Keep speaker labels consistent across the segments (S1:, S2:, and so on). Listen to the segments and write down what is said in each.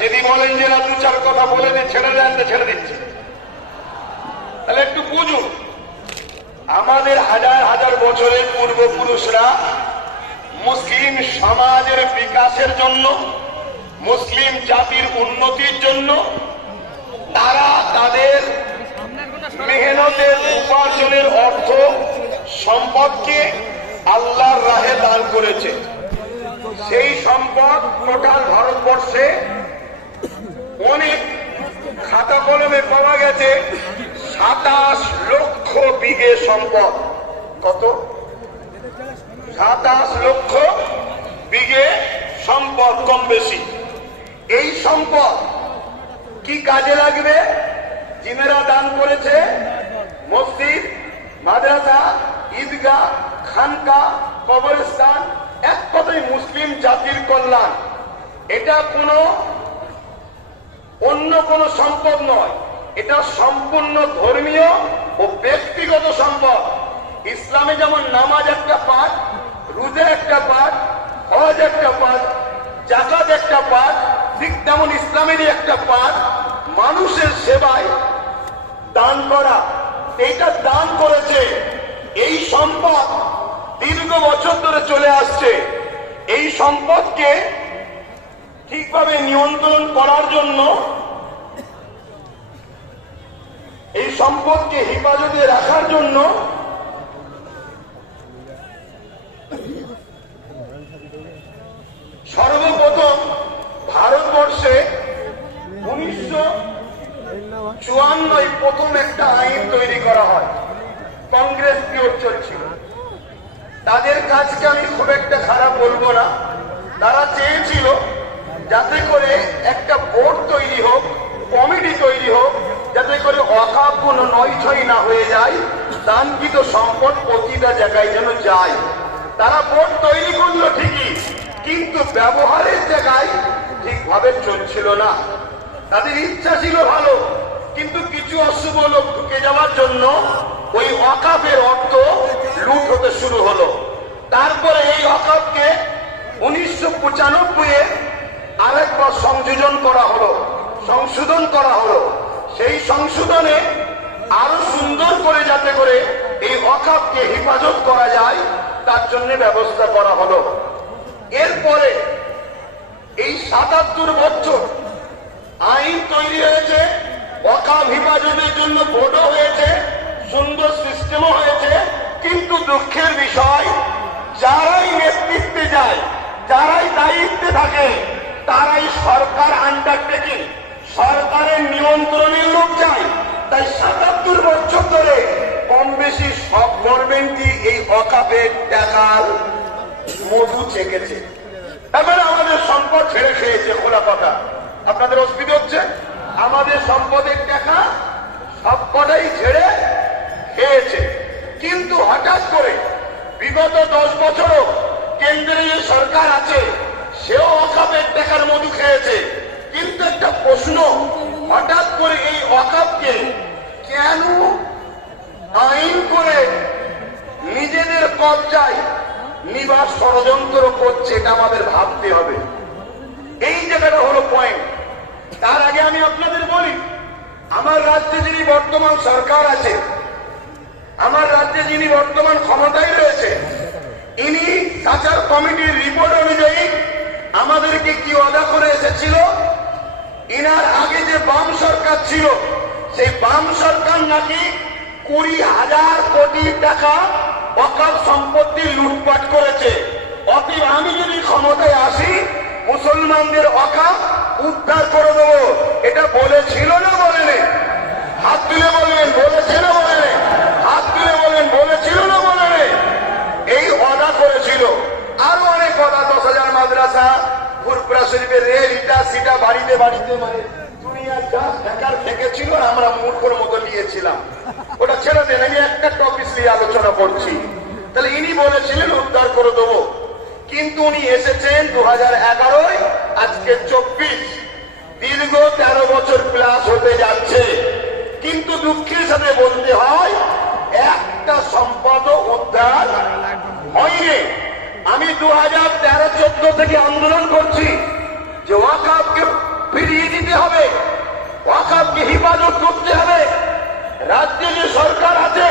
S1: যদি বলেন যে না, দু চার কথা বলে দিয়ে ছেড়ে দেন তো ছেড়ে দিচ্ছে। তাহলে একটু বুঝুন। আমাদের হাজার হাজার বছরের পূর্বপুরুষরা মুসলিম সমাজের বিকাশের জন্য, মুসলিম জাতির উন্নতির জন্য, তারা তাদের মেহনতের উপার্জনের অর্থ সম্পদকে আল্লাহর রাহে দান করেছে। সেই সম্পদ টোটাল ভারতবর্ষে অনেক খাতা কলমে পাওয়া গেছে, সাতাশ লক্ষ বিঘে সম্পদ। কত? সাতাশ লক্ষ বিঘে সম্পদ কম বেশি। এই সম্পদ কি কাজে লাগবে? জিনেরা দান করেছে, মসজিদ, মাদ্রাসা, ঈদগাহ খানকা কবরস্থান, এক কথায় মুসলিম জাতির কল্যাণ। এটা কোনো অন্য কোনো সম্পদ নয়। এটা সম্পূর্ণ ধর্মীয় ও ব্যক্তিগত সম্পদ। ইসলামে যেমন নামাজ একটা পাঠ, রুজে একটা পাঠ, হজ একটা পাঠ জাকাত একটা পাঠ, ঠিক তেমন ইসলামেরই একটা পাঠ, মানুষের সেবায় দান করা, এটা দান করেছে। এই সম্পদ দীর্ঘ বছর ধরে চলে আসছে। এই সম্পদকে ঠিকভাবে নিয়ন্ত্রণ করার জন্য এই সম্পদকে হেফাজতে রাখার জন্য সর্বপ্রথম ভারতবর্ষে উনিশশো চুয়ান্নয় প্রথম একটা আইন তৈরি করা হয়। কংগ্রেস পিরিয়ড চলছিল তাদের কাজকে আমি খুব একটা খারাপ বলব না। তারা চেয়েছিল যাতে করে একটা বোর্ড তৈরি হোক, কমিটি তৈরি হোক, যাতে করে অকাপ কোনো নয় ছয় না হয়ে যায়, দানকৃত সম্পদ প্রতিটা জায়গায় যেন যায়। তারা বোর্ড তৈরি করল ঠিকই, কিন্তু ব্যবহারের জায়গায় ঠিকভাবে চলছিল না। তাদের ইচ্ছা ছিল ভালো, কিন্তু কিছু অশুভ লোক ঢুকে যাওয়ার জন্য ওই অকাপের অর্থ লুট হতে শুরু হলো। তারপরে এই অকাপকে উনিশশো পঁচানব্বই আরেকবার সংযোজন করা হলো, সংশোধন করা হলো। সেই সংশোধনে আরও সুন্দর করে যাতে করে এই অকাপকে হেফাজত করা যায়, তার জন্য ব্যবস্থা করা হলো। এরপরে এই সাতাত্তর বছর আইন তৈরি হয়েছে অকাম হেফাজতের জন্য ভোটও হয়েছে, সুন্দর সিস্টেমও হয়েছে, কিন্তু দুঃখের বিষয়, যারাই নেতৃত্বে যায়, যারাই দায়িত্বে থাকে তারাই সরকার আন্ডারটেকিং সরকারের নিয়ন্ত্রণের লোক চায় তাই সাতাত্তর বছর ধরে কম বেশি সব গভর্নমেন্টই এই অকাপের টাকার মধু চেকেছে। তারপরে আমাদের সম্পদ ছেড়ে খেয়েছে খোলা কথা আপনাদের অসুবিধা হচ্ছে? আমাদের সম্পদের টাকা সব কটাই ছেড়ে খেয়েছে। কিন্তু হঠাৎ করে বিগত দশ বছরও কেন্দ্রে যে সরকার আছে সেও অকাপের টাকার মধু খেয়েছে। কিন্তু একটা প্রশ্ন হঠাৎ করে এই অকাপকে কেন আইন করে নিজেদের কবজায় নিবাস ষড়যন্ত্র করছে এটা আমাদের ভাবতে হবে। এই জায়গাটা হলো পয়েন্ট তার আগে আমি আপনাদের বলি, আমার রাজ্যে যিনি বর্তমান সরকার আছে, আমার রাজ্যে যিনি বর্তমান ক্ষমতায় রয়েছে, ইনি কাচার কমিটির রিপোর্ট অনুযায়ী আমাদেরকে কি অদা করে এসেছিল? ইনার আগে যে বাম সরকার ছিল, সেই বাম সরকার নাকি কুড়ি হাজার কোটি টাকা অকাল সম্পত্তি লুটপাট করেছে। অতএব আমি যদি ক্ষমতায় আসি, মুসলমানদের অকাল উদ্ধার করে দেবো। এটা বলেছিল না বলেনি? হাত তুলে বলবেন, বলেছিল বলেনি? হাত তুলে বলবেন, বলেছিল না বলেনি? এই অদা করেছিল। আরও অনেক অদা দশ মাদ্রাসা ফুরপুরা শরীফের রেল ইটা সিটা বাড়িতে বাড়িতে মানে আজকে চব্বিশ। দীর্ঘ তেরো বছর প্লাস হতে যাচ্ছে। কিন্তু দুঃখের সাথে বলতে হয়, একটা সম্পদ উদ্ধার হয়নি। আমি দু হাজার তেরো চোদ্দ থেকে আন্দোলন করছি যে ওয়াকাপকে ফিরিয়ে দিতে হবে, ওয়াকাবকে হিফাজত করতে হবে। রাজ্যে যে সরকার আছে,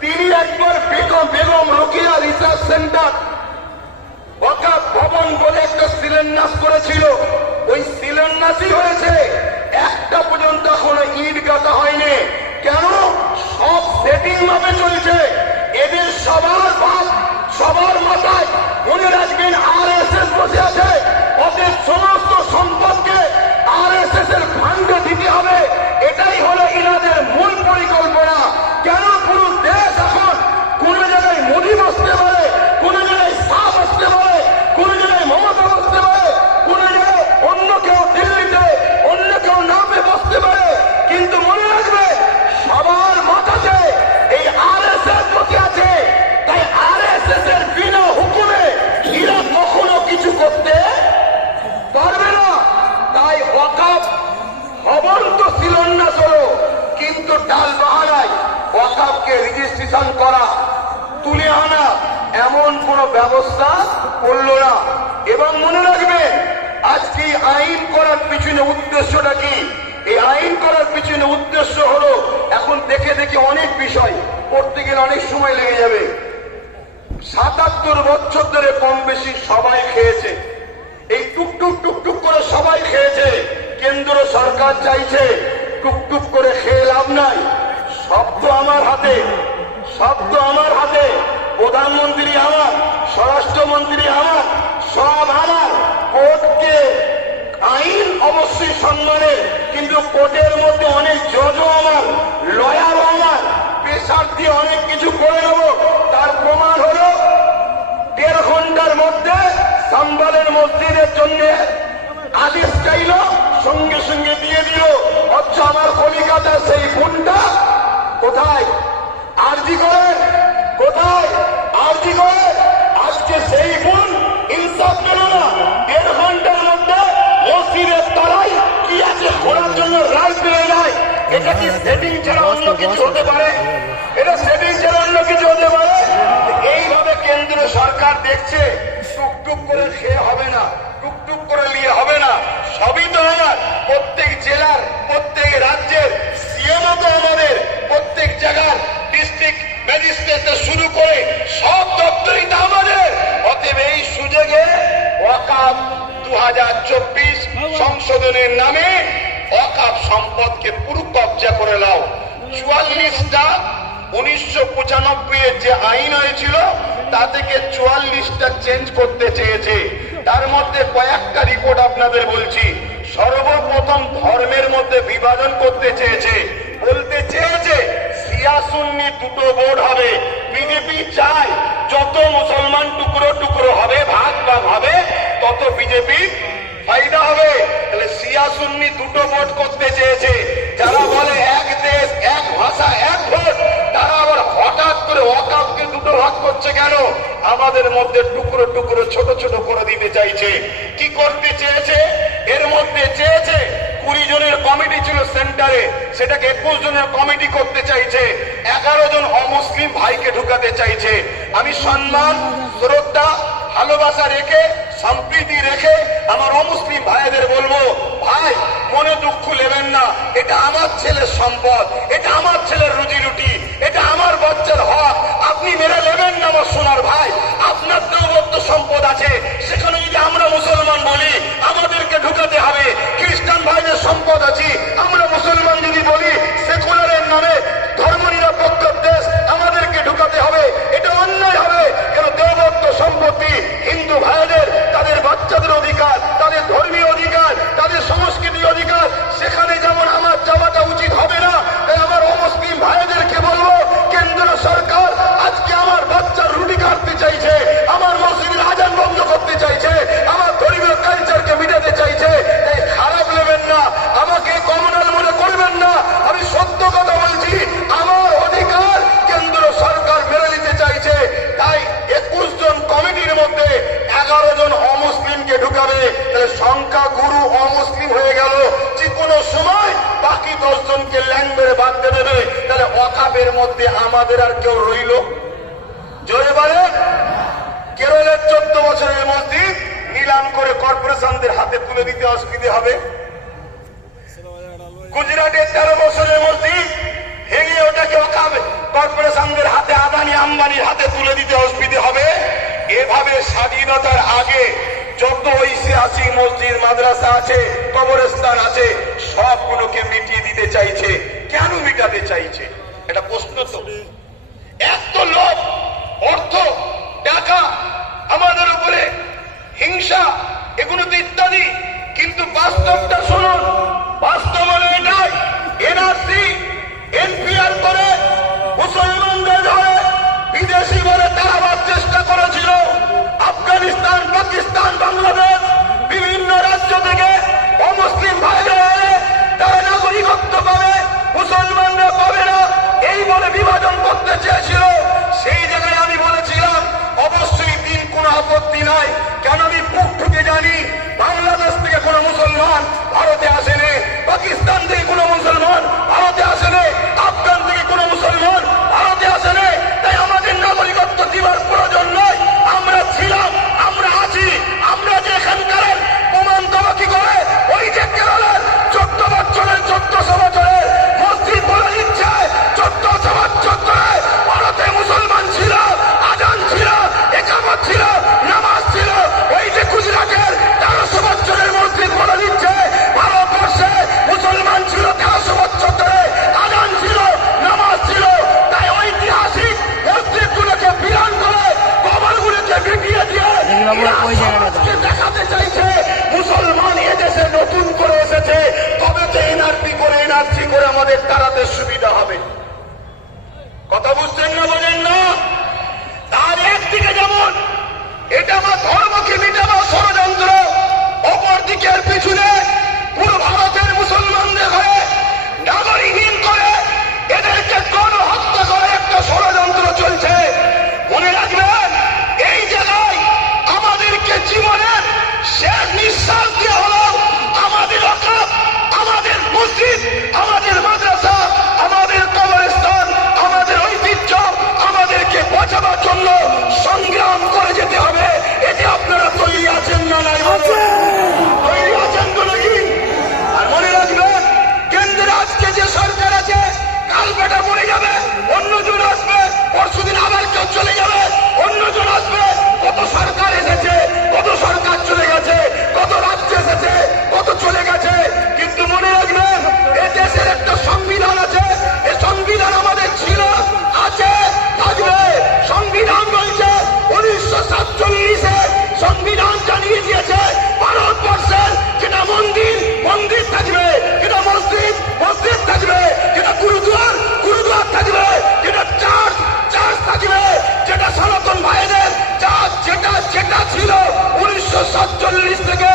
S1: তিনি একবার বেগম বেগম রোকিয়া রিসার্চ সেন্টার, ওয়াকাব ভবন বলে একটা শিলান্যাস করেছিল। ওই শিলান্যাসই হয়েছে, একটা পর্যন্ত এখনও ইট গাঁথা হয়নি। কেন? সব সেটিং ভাবে চলছে। এদের সবার সবার মাথায় মনে রাখবেন আর এস এস বসে আছে। ওদের সমস্ত সম্পদকে আর এস এস এর ফান্ডে দিতে হবে। এটাই হলো ইনাদের মূল পরিকল্পনা। কেন পুরো দেশ এখন কোন জায়গায় মোদী বসতে পারে কোন জায়গায় শাহ বসতে পারে কোন জায়গায় মমতা বসতে পারে কোন জায়গায় অন্য কেউ দিল্লিতে অন্য কেউ নামে বসতে পারে কিন্তু মনে রাখবে সবার মাথাতে এই আর এস এস বসে আছে তাই আর এস এস এর বিনা হুকুমে এরা কখনো কিছু করতে পারবে না তাই ওয়াকাফ ভবন তো শিলান্যাস হলো কিন্তু ডাল বাহানায় ওয়াকাফকে রেজিস্ট্রেশন করা, তুলে আনা, এমন কোন ব্যবস্থা করল না। এবং মনে রাখবেন আজকে আইন করার পিছনে উদ্দেশ্যটা কি? এই আইন করার পিছনে উদ্দেশ্য হলো, এখন দেখে দেখে অনেক বিষয় পড়তে গেলে অনেক সময় লেগে যাবে। সাতাত্তর বছর ধরে কম বেশি সবাই খেয়েছে। এই টুকটুক টুকটুক করে সবাই খেয়েছে। কেন্দ্র সরকার চাইছে, টুকটুক করে খেয়ে লাভ নাই। তো আমার হাতে, শব্দ আমার হাতে, প্রধানমন্ত্রী আমার, স্বরাষ্ট্রমন্ত্রী আমার, সব আমার, কোর্টকে আইন অবশ্যই সম্মানের কিন্তু কোর্টের মধ্যে অনেক জজও আমার, লয়ারও আমার, পেশার দিয়ে অনেক কিছু করে নেব, তার প্রমাণ হলো দেড় ঘণ্টার মধ্যে সাম্বালের মসজিদের জন্য আদেশ চাইল, সঙ্গে সঙ্গে দিয়ে হতে পারে। এটা ছাড়া অন্য কিছু হতে পারে। এইভাবে কেন্দ্র সরকার দেখছে টুকটুক করে খেয়ে হবে না টুকটুক করে নিয়ে হবে না। সবই তো আমার প্রত্যেক জেলার প্রত্যেক রাজ্যের সিএমও তো আমাদের প্রত্যেক জায়গার ডিস্ট্রিক্ট ম্যাজিস্ট্রেট শুরু করে সব দপ্তরই তো আমাদের। অতএব এই সুযোগে ওয়াকাব দু হাজার চব্বিশ সংশোধনের নামে অকাপ সম্পদকে পুরো কবজা করে নাও। চুয়াল্লিশটা উনিশশো পঁচানব্বই এর যে আইন হয়েছিল, তা থেকে চুয়াল্লিশটা চেঞ্জ করতে চেয়েছে। তার মধ্যে কয়েকটা রিপোর্ট আপনাদের বলছি। সর্বপ্রথম ধর্মের মধ্যে বিভাজন করতে চেয়েছে। বলতে চেয়েছে, সিয়াসুন্নি দুটো বোর্ড হবে। বিজেপি চায়, যত মুসলমান টুকরো টুকরো হবে, ভাগ ভাগ হবে, তত বিজেপি ফায়দা হবে তাহলে সিয়া সুন্নি দুটো ভোট করতে চেয়েছে। যারা বলে এক দেশ, এক ভাষা, এক ভোট, তারা আবার হঠাৎ করে অকাপকে দুটো ভাগ করছে কেন? আমাদের মধ্যে টুকরো টুকরো, ছোট ছোট করে দিতে চাইছে। কি করতে চেয়েছে? এর মধ্যে চেয়েছে কুড়ি জনের কমিটি ছিল সেন্টারে, সেটাকে একুশ জনের কমিটি করতে চাইছে। এগারো জন অমুসলিম ভাইকে ঢুকাতে চাইছে। আমি সম্মান, শ্রদ্ধা, ভালোবাসা রেখে, সম্প্রীতি রেখে আমার অমুসলিম ভাইদের বলব, ভাই, মনে দুঃখ নেবেন না। এটা আমার ছেলের সম্পদ, এটা আমার ছেলের রুজি রুটি এটা আমার বাচ্চার হক। আপনি মেরে নেবেন না আমার সোনার ভাই। আপনার দেবত্ব সম্পদ আছে। সেখানে যদি আমরা মুসলমান বলি, আমাদেরকে ঢুকাতে হবে। ভাইদের সম্পদ আছি আমরা মুসলমান আমাদের আর কেউ রইল। জোরে বলেন কেরলের চোদ্দ বছরের মসজিদ নিলাম করে কর্পোরেশনদের হাতে তুলে দিতে অসুবিধে হবে। গুজরাটের তেরো বছরের মসজিদ ভেঙে ওটাকে কর্পোরেশনদের হাতে আদানি আম্বানির হাতে তুলে দিতে অসুবিধে হবে। এভাবে স্বাধীনতার আগে যত ঐতিহাসিক মসজিদ, মাদ্রাসা আছে, কবরস্থান আছে, সবগুলোকে মিটিয়ে দিতে চাইছে। কেন মিটাতে চাইছে? এটা প্রশ্ন তো। এত লোক অর্থ, টাকা আমাদের উপরে, হিংসা, এগুলো তো ইত্যাদি। কিন্তু বাস্তবটা শুনুন, বাস্তব হলো এটাই। এনআরসি করতে চেয়েছিল, সেই জায়গায় আমি বলেছিলাম, অবশ্যই দিন কোনো আপত্তি নাই। কেন আমি মুখ ঠুকে জানি, বাংলাদেশ থেকে কোনো মুসলমান ভারতে আসেনি পাকিস্তান থেকে কোনো মুসলমান ভারতে আসেনি আফগান থেকে কোনো মুসলমান ভারতে আসেনি তাই আমাদের নাগরিকত্ব দিবার উনিশশো সাতচল্লিশে সংবিধান জানিয়ে দিয়েছে ভারতবর্ষের যেটা মন্দির মন্দির থাকবে, যেটা মসজিদ মসজিদ থাকবে, যেটা গুরুদুয়ার গুরুদুয়ার থাকবে, যেটা চার্চ চার্চ থাকবে, যেটা সনাতন ভাইদের চার্চ, যেটা যেটা ছিল উনিশশো সাতচল্লিশ থেকে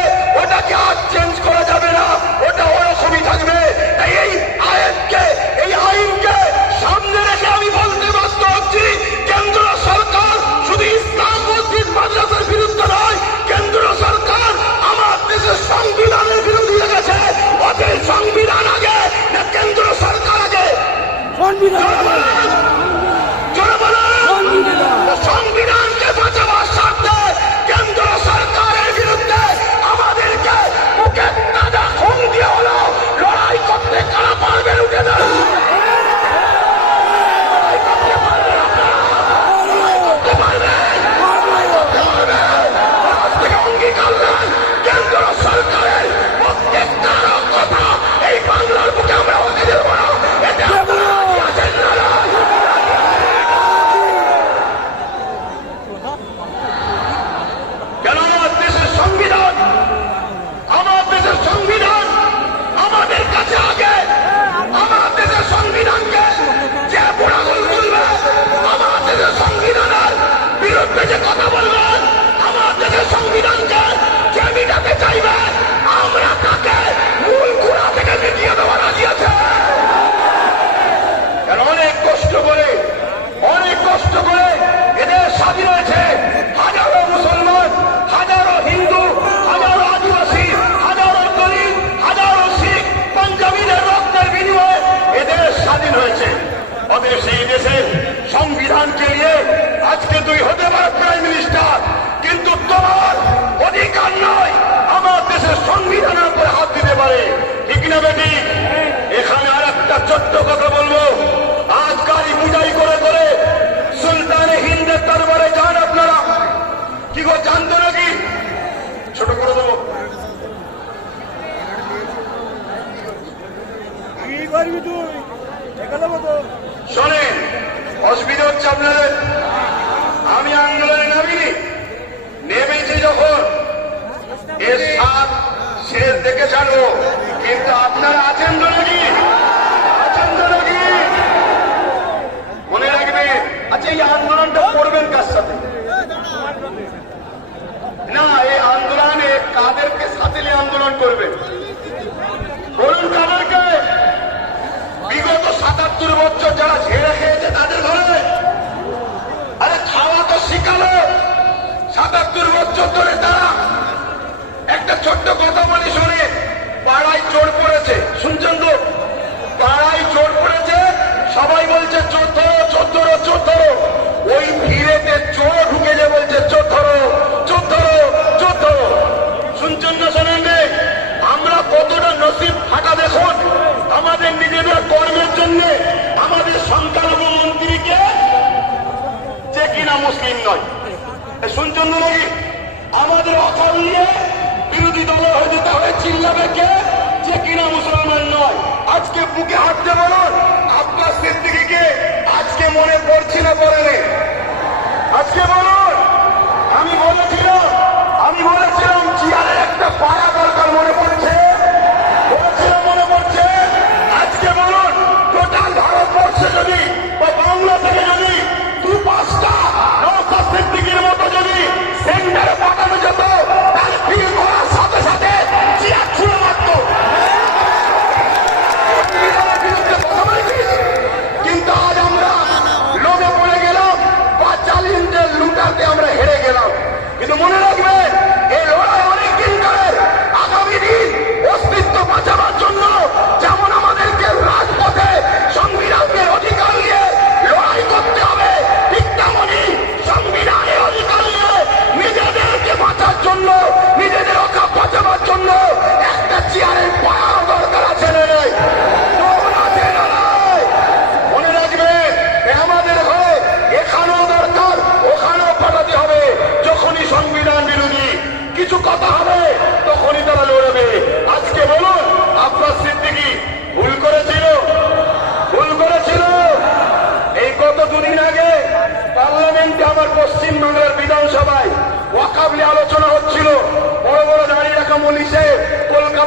S1: কিনা বেটি? এখানে আর একটা ছোট্ট কথা বলব। আজ গাড়ি পূজাই করে করে সুলতানে হিন্দের দরবারে যান আপনারা। কি গো জানত নাকি? ছোট করে দেবো শোনেন অসুবিধা হচ্ছে আমি আন্দোলনে নেমেছি যখন। এর শেষ দেখে ছাড়বো। কিন্তু আপনারা আছেন তো নাকি আছেন তো নাকি মনে রাখবেন আচ্ছা এই আন্দোলনটা করবেন কার সাথে? না, এই আন্দোলনে কাদেরকে সাথে নিয়ে আন্দোলন করবেন? বলুন কাদেরকে। বিগত সাতাত্তর বছর যারা ঝেড়ে খেয়েছে তাদের ধরে আরে, খাওয়া তো শিখালো। সাতাত্তর বছর ধরে তারা একটা ছোট্ট কথা বলি শুনে পাড়ায় চোর পড়েছে শুনছেন তো পাড়ায় চোর পড়েছে সবাই বলছে ধরো চোর ধরো ওই ভিড়েতে চোর ঢুকে যে বলছে ধরো চোর ধরো শুনছেন না শোনেন আমরা কতটা নসিব ফাটা দেখুন। আমাদের নিজেদের কর্মের জন্য আমাদের সংখ্যালঘু মন্ত্রীকে যে কিনা মুসলিম নয়। শুনছেন তো নাকি? আমাদের অকল নিয়ে বিরোধী দলের হয়ে যেতে হবে চিল্লাবে কে? যে কিনা মুসলমান নয়। আজকে বুকে হাঁটতে বলুন আব্বাস সিদ্দিকিকে আজকে মনে পড়ছে না পড়েনি? আজকে বলুন, আমি বলেছিলাম আমি বলেছিলাম চেয়ারের একটা পায়া দরকার মনে পড়ছে। বলেছিলাম মনে পড়ছে। আজকে বলুন, টোটাল ভারতবর্ষে যদি বা বাংলা থেকে যদি দু পাঁচটা নৌকা সিদ্দিকির মতো যদি সেন্টারে পাঠানো যেত, তাহলে ফিল করার সাথে সাথে চেয়ার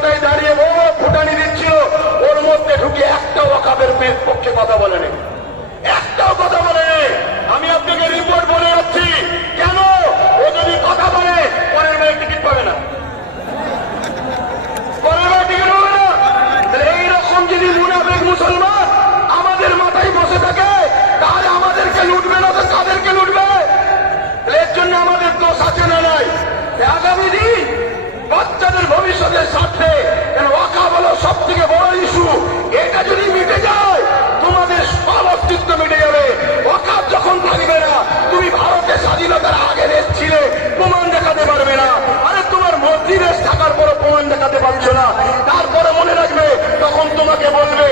S1: ক্ষমতায় দাঁড়িয়ে বড় ফুটানি দিচ্ছিল। ওর মধ্যে ঢুকে একটা ওয়াকাবের পক্ষে কথা বলেনি। একটাও কথা বলেনি। আমি আপনাকে রিপোর্ট বলে যাচ্ছি। কেন? ও যদি কথা বলে, পরের মেয়ে টিকিট পাবে না। পরের টিকিট পাবে না। এইরকম যদি মুনাফেক মুসলমান আমাদের মাথায় বসে থাকে, তাহলে আমাদেরকে লুটবে না তো কাদেরকে লুটবে? এর জন্য আমাদের দোষ আছে না নাই? আগামী দিন সাথে কেন ওয়াকা হলো সব থেকে বড় ইস্যু, এটা যদি মিটে যায়, তোমাদের সব অস্তিত্ব মিটে যাবে। ওয়াকা যখন থাকবে না, তুমি ভারতের স্বাধীনতার আগে এসেছিলে, প্রমাণ দেখাতে পারবে না। আরে তোমার মন্ত্রী দেশ থাকার পরও প্রমাণ দেখাতে পারছ না। তারপরে মনে রাখবে, তখন তোমাকে বলবে